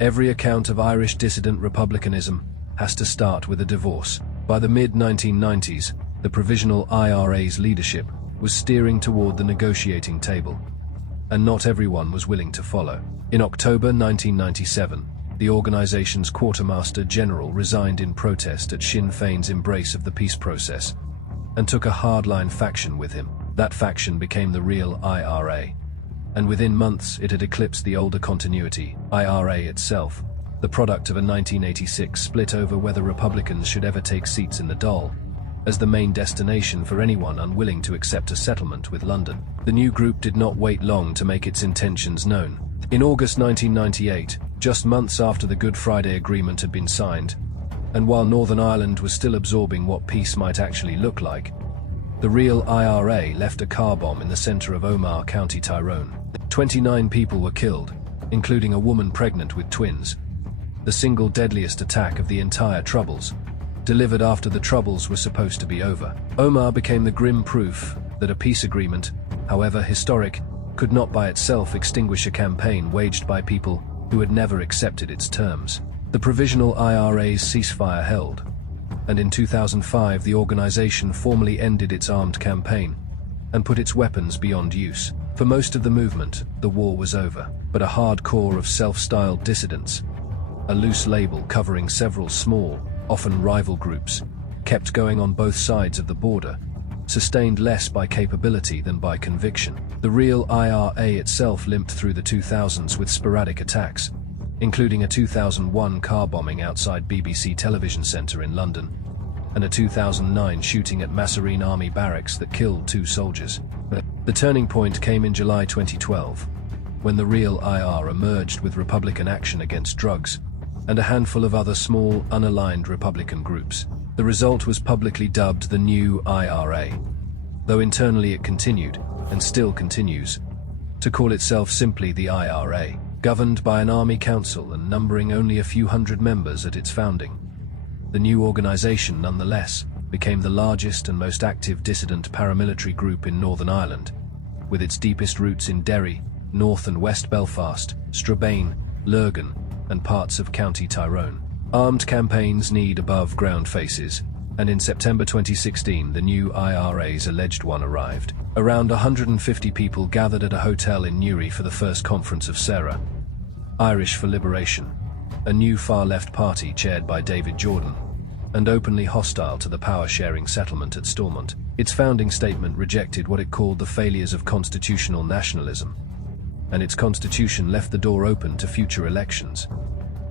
Every account of Irish dissident republicanism has to start with a divorce. By the mid-1990s, the Provisional IRA's leadership was steering toward the negotiating table, and not everyone was willing to follow. In October 1997, the organization's quartermaster general resigned in protest at Sinn Féin's embrace of the peace process, and took a hardline faction with him. That faction became the Real IRA, and within months it had eclipsed the older continuity, IRA itself, the product of a 1986 split over whether Republicans should ever take seats in the Dáil, as the main destination for anyone unwilling to accept a settlement with London. The new group did not wait long to make its intentions known. In August 1998, just months after the Good Friday Agreement had been signed, and while Northern Ireland was still absorbing what peace might actually look like, the Real IRA left a car bomb in the centre of Omagh, County Tyrone. 29 people were killed, including a woman pregnant with twins. The single deadliest attack of the entire Troubles, delivered after the Troubles were supposed to be over. Omagh became the grim proof that a peace agreement, however historic, could not by itself extinguish a campaign waged by people who had never accepted its terms. The Provisional IRA's ceasefire held, and in 2005 the organization formally ended its armed campaign and put its weapons beyond use. For most of the movement, the war was over, but a hard core of self-styled dissidents, a loose label covering several small, often rival groups, kept going on both sides of the border, sustained less by capability than by conviction. The Real IRA itself limped through the 2000s with sporadic attacks, including a 2001 car bombing outside BBC Television Centre in London, and a 2009 shooting at Masserine Army Barracks that killed 2 soldiers. The turning point came in July 2012, when the Real IRA merged with Republican Action Against Drugs and a handful of other small, unaligned Republican groups. The result was publicly dubbed the New IRA, though internally it continued, and still continues, to call itself simply the IRA, governed by an army council and numbering only a few hundred members at its founding. The new organization, nonetheless, became the largest and most active dissident paramilitary group in Northern Ireland, with its deepest roots in Derry, North and West Belfast, Strabane, Lurgan, and parts of County Tyrone. Armed campaigns need above-ground faces, and in September 2016 the new IRA's alleged one arrived. Around 150 people gathered at a hotel in Newry for the first conference of SERA, Irish for Liberation, a new far-left party chaired by David Jordan, and openly hostile to the power-sharing settlement at Stormont. Its founding statement rejected what it called the failures of constitutional nationalism, and its constitution left the door open to future elections,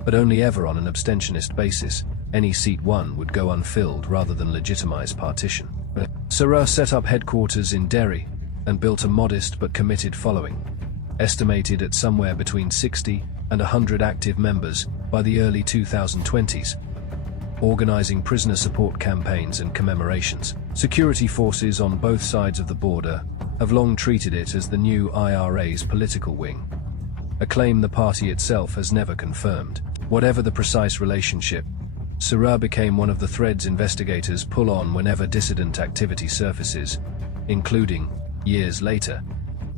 but only ever on an abstentionist basis. Any seat won would go unfilled rather than legitimize partition. Saoradh set up headquarters in Derry and built a modest but committed following, estimated at somewhere between 60 and 100 active members by the early 2020s, organizing prisoner support campaigns and commemorations. Security forces on both sides of the border have long treated it as the new IRA's political wing, a claim the party itself has never confirmed. Whatever the precise relationship, Saoradh became one of the threads investigators pull on whenever dissident activity surfaces, including, years later,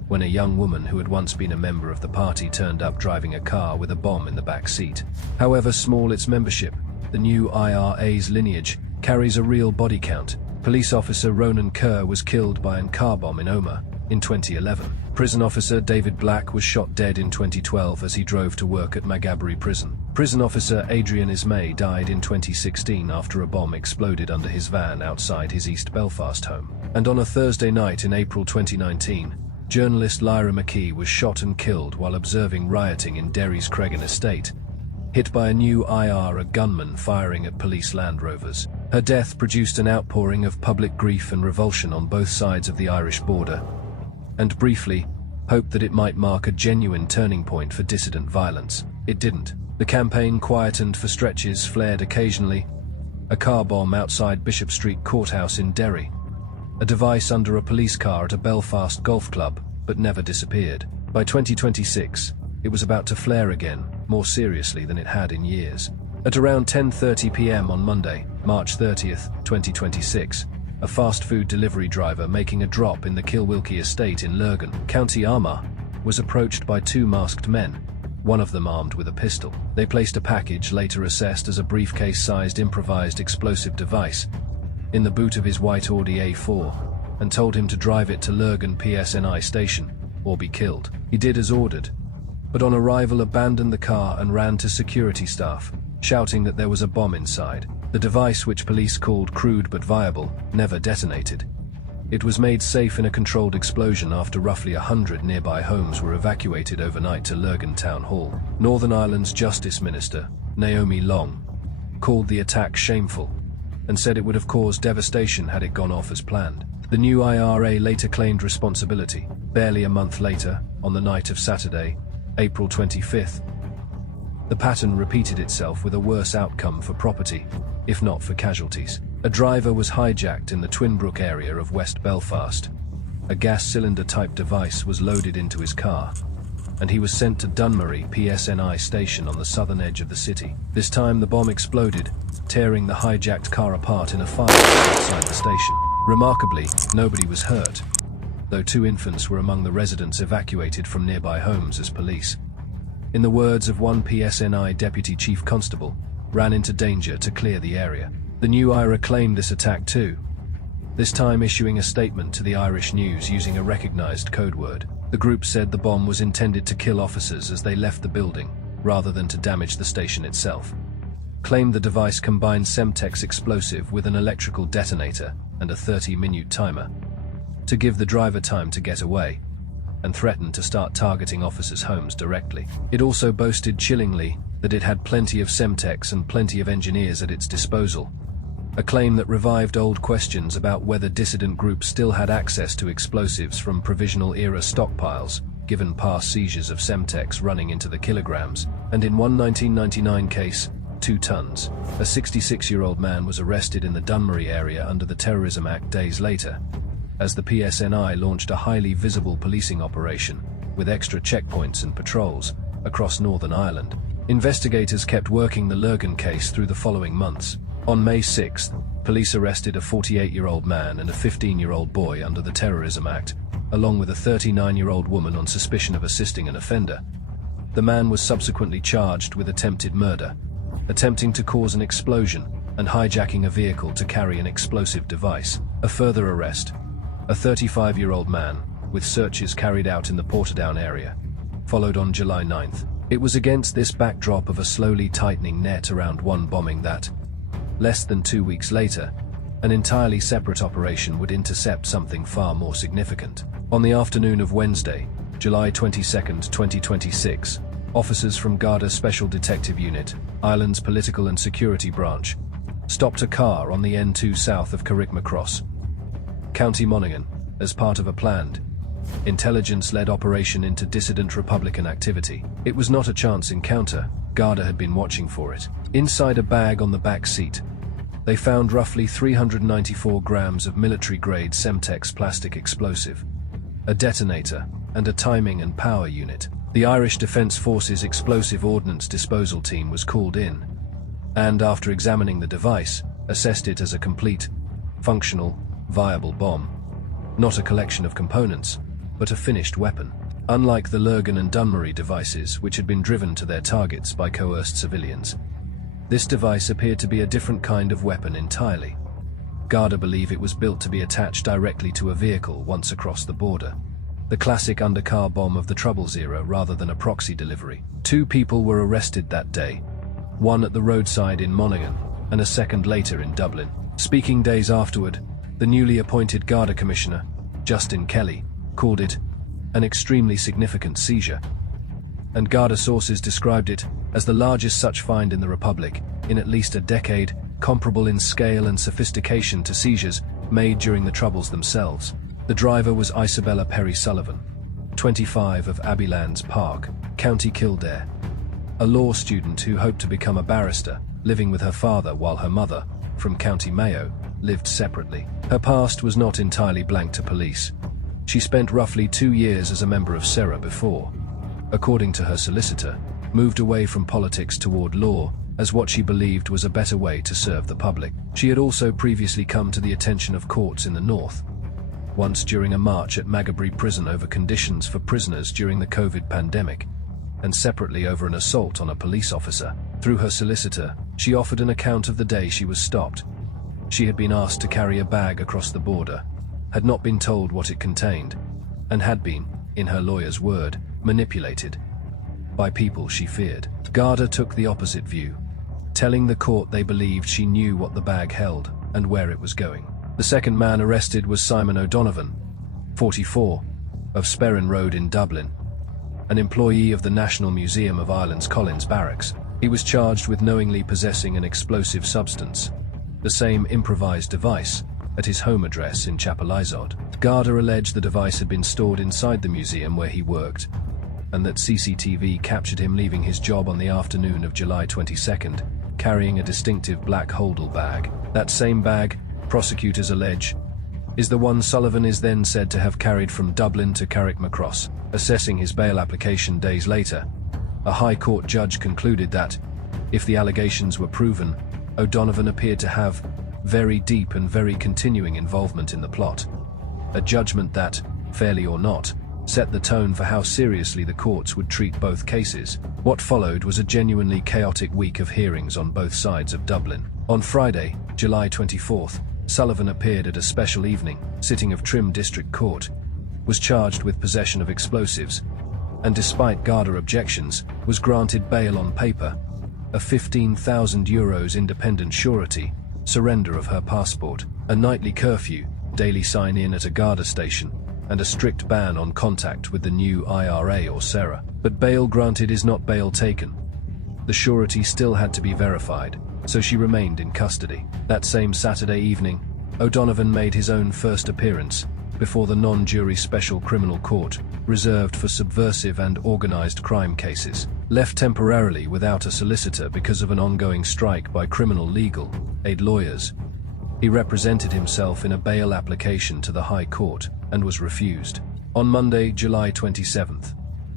when a young woman who had once been a member of the party turned up driving a car with a bomb in the back seat. However small its membership, the new IRA's lineage carries a real body count. Police officer Ronan Kerr was killed by a car bomb in Omagh in 2011. Prison officer David Black was shot dead in 2012 as he drove to work at Maghaberry Prison. Prison officer Adrian Ismay died in 2016 after a bomb exploded under his van outside his East Belfast home. And on a Thursday night in April 2019, journalist Lyra McKee was shot and killed while observing rioting in Derry's Cregan estate, hit by a new IRA gunman firing at police Land Rovers. Her death produced an outpouring of public grief and revulsion on both sides of the Irish border, and briefly hoped that it might mark a genuine turning point for dissident violence. It didn't. The campaign quietened for stretches, flared occasionally, a car bomb outside Bishop Street Courthouse in Derry, a device under a police car at a Belfast golf club, but never disappeared. By 2026, it was about to flare again, more seriously than it had in years. At around 10:30 p.m. on Monday, March 30th, 2026, a fast food delivery driver making a drop in the Kilwilkie estate in Lurgan, County Armagh, was approached by 2 masked men, one of them armed with a pistol. They placed a package, later assessed as a briefcase-sized improvised explosive device, in the boot of his white Audi A4, and told him to drive it to Lurgan PSNI station, or be killed. He did as ordered, but on arrival abandoned the car and ran to security staff, shouting that there was a bomb inside. The device, which police called crude but viable, never detonated. It was made safe in a controlled explosion after roughly 100 nearby homes were evacuated overnight to Lurgan Town Hall. Northern Ireland's Justice Minister, Naomi Long, called the attack shameful and said it would have caused devastation had it gone off as planned. The new IRA later claimed responsibility. Barely a month later, on the night of Saturday, April 25th, the pattern repeated itself with a worse outcome for property, if not for casualties. A driver was hijacked in the Twinbrook area of West Belfast. A gas cylinder-type device was loaded into his car, and he was sent to Dunmurry PSNI station on the southern edge of the city. This time the bomb exploded, tearing the hijacked car apart in a fire outside the station. Remarkably, nobody was hurt, though 2 infants were among the residents evacuated from nearby homes as police, in the words of one PSNI deputy chief constable, ran into danger to clear the area. The new IRA claimed this attack too, this time issuing a statement to the Irish News using a recognized code word. The group said the bomb was intended to kill officers as they left the building, rather than to damage the station itself. Claimed the device combined Semtex explosive with an electrical detonator and a 30-minute timer to give the driver time to get away, and threatened to start targeting officers' homes directly. It also boasted chillingly that it had plenty of Semtex and plenty of engineers at its disposal, a claim that revived old questions about whether dissident groups still had access to explosives from provisional-era stockpiles, given past seizures of Semtex running into the kilograms. And in one 1999 case, 2 tons, a 66-year-old man was arrested in the Dunmurry area under the Terrorism Act days later, as the PSNI launched a highly visible policing operation, with extra checkpoints and patrols, across Northern Ireland. Investigators kept working the Lurgan case through the following months. On May 6th, police arrested a 48-year-old man and a 15-year-old boy under the Terrorism Act, along with a 39-year-old woman on suspicion of assisting an offender. The man was subsequently charged with attempted murder, attempting to cause an explosion, and hijacking a vehicle to carry an explosive device. A further arrest, a 35-year-old man, with searches carried out in the Portadown area, followed on July 9th. It was against this backdrop of a slowly tightening net around one bombing that, less than 2 weeks later, an entirely separate operation would intercept something far more significant. On the afternoon of Wednesday, July 22, 2026, officers from Garda Special Detective Unit, Ireland's Political and Security Branch, stopped a car on the N2 south of Carrickmacross, County Monaghan, as part of a planned, intelligence-led operation into dissident Republican activity. It was not a chance encounter. Garda had been watching for it. Inside a bag on the back seat, they found roughly 394 grams of military-grade Semtex plastic explosive, a detonator, and a timing and power unit. The Irish Defence Forces Explosive Ordnance Disposal Team was called in, and after examining the device, assessed it as a complete, functional, viable bomb, not a collection of components, but a finished weapon. Unlike the Lurgan and Dunmurry devices, which had been driven to their targets by coerced civilians, this device appeared to be a different kind of weapon entirely. Garda believe it was built to be attached directly to a vehicle once across the border. The classic undercar bomb of the Troubles era rather than a proxy delivery. 2 people were arrested that day, one at the roadside in Monaghan, and a second later in Dublin. Speaking days afterward, the newly appointed Garda Commissioner, Justin Kelly, called it an extremely significant seizure, and Garda sources described it as the largest such find in the Republic in at least a decade, comparable in scale and sophistication to seizures made during the Troubles themselves. The driver was Isobella Perrie Sullivan, 25, of Abbeylands Park, County Kildare, a law student who hoped to become a barrister, living with her father while her mother, from County Mayo, lived separately. Her past was not entirely blank to police. She spent roughly 2 years as a member of SERA before, according to her solicitor, moved away from politics toward law as what she believed was a better way to serve the public. She had also previously come to the attention of courts in the north, once during a march at Maghaberry Prison over conditions for prisoners during the COVID pandemic, and separately over an assault on a police officer. Through her solicitor, she offered an account of the day she was stopped. She had been asked to carry a bag across the border, had not been told what it contained, and had been, in her lawyer's word, manipulated by people she feared. Garda took the opposite view, telling the court they believed she knew what the bag held and where it was going. The second man arrested was Simon O'Donovan, 44, of Sperrin Road in Dublin, an employee of the National Museum of Ireland's Collins Barracks. He was charged with knowingly possessing an explosive substance, the same improvised device, at his home address in Chapel Isobella. Garda alleged the device had been stored inside the museum where he worked, and that CCTV captured him leaving his job on the afternoon of July 22nd, carrying a distinctive black holdall bag. That same bag, prosecutors allege, is the one Sullivan is then said to have carried from Dublin to Carrickmacross. Assessing his bail application days later, a High Court judge concluded that, if the allegations were proven, O'Donovan appeared to have very deep and very continuing involvement in the plot. A judgment that, fairly or not, set the tone for how seriously the courts would treat both cases. What followed was a genuinely chaotic week of hearings on both sides of Dublin. On Friday, July 24th, Sullivan appeared at a special evening sitting of Trim District Court, was charged with possession of explosives, and despite Garda objections, was granted bail on paper, a €15,000 independent surety, surrender of her passport, a nightly curfew, daily sign-in at a Garda station, and a strict ban on contact with the new IRA or SERA. But bail granted is not bail taken. The surety still had to be verified, so she remained in custody. That same Saturday evening, O'Donovan made his own first appearance before the non-jury special criminal court, reserved for subversive and organized crime cases. Left temporarily without a solicitor because of an ongoing strike by criminal legal aid lawyers, he represented himself in a bail application to the High Court and was refused. On Monday, July 27th,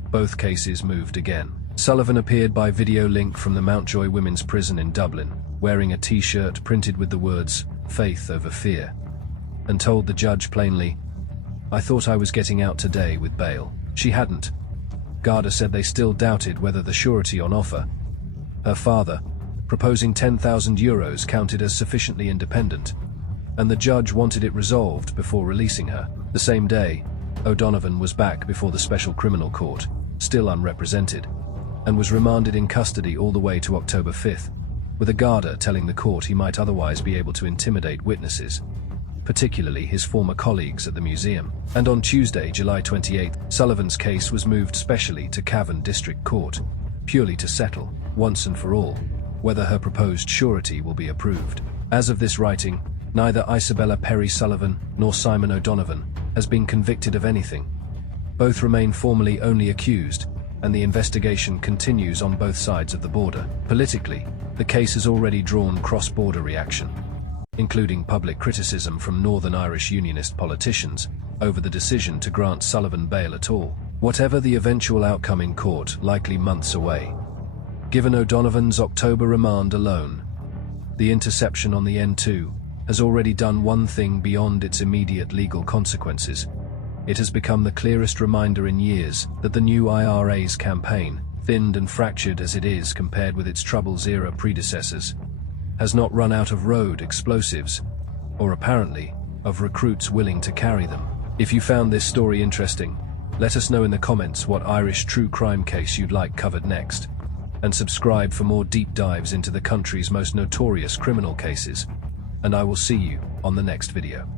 both cases moved again. Sullivan appeared by video link from the Mountjoy Women's Prison in Dublin, wearing a t-shirt printed with the words, "Faith over fear," and told the judge plainly, "I thought I was getting out today with bail." She hadn't. Garda said they still doubted whether the surety on offer, her father, proposing €10,000, counted as sufficiently independent, and the judge wanted it resolved before releasing her. The same day, O'Donovan was back before the Special Criminal Court, still unrepresented, and was remanded in custody all the way to October 5th, with a Garda telling the court he might otherwise be able to intimidate witnesses, particularly his former colleagues at the museum. And on Tuesday, July 28th, Sullivan's case was moved specially to Cavan District Court, purely to settle, once and for all, whether her proposed surety will be approved. As of this writing, neither Isobella Perrie Sullivan nor Simon O'Donovan has been convicted of anything. Both remain formally only accused, and the investigation continues on both sides of the border. Politically, the case has already drawn cross-border reaction, including public criticism from Northern Irish Unionist politicians over the decision to grant Sullivan bail at all. Whatever the eventual outcome in court, likely months away, given O'Donovan's October remand alone, the interception on the N2 has already done one thing beyond its immediate legal consequences. It has become the clearest reminder in years that the new IRA's campaign, thinned and fractured as it is compared with its Troubles-era predecessors, has not run out of road explosives, or apparently, of recruits willing to carry them. If you found this story interesting, let us know in the comments what Irish true crime case you'd like covered next, and subscribe for more deep dives into the country's most notorious criminal cases, and I will see you on the next video.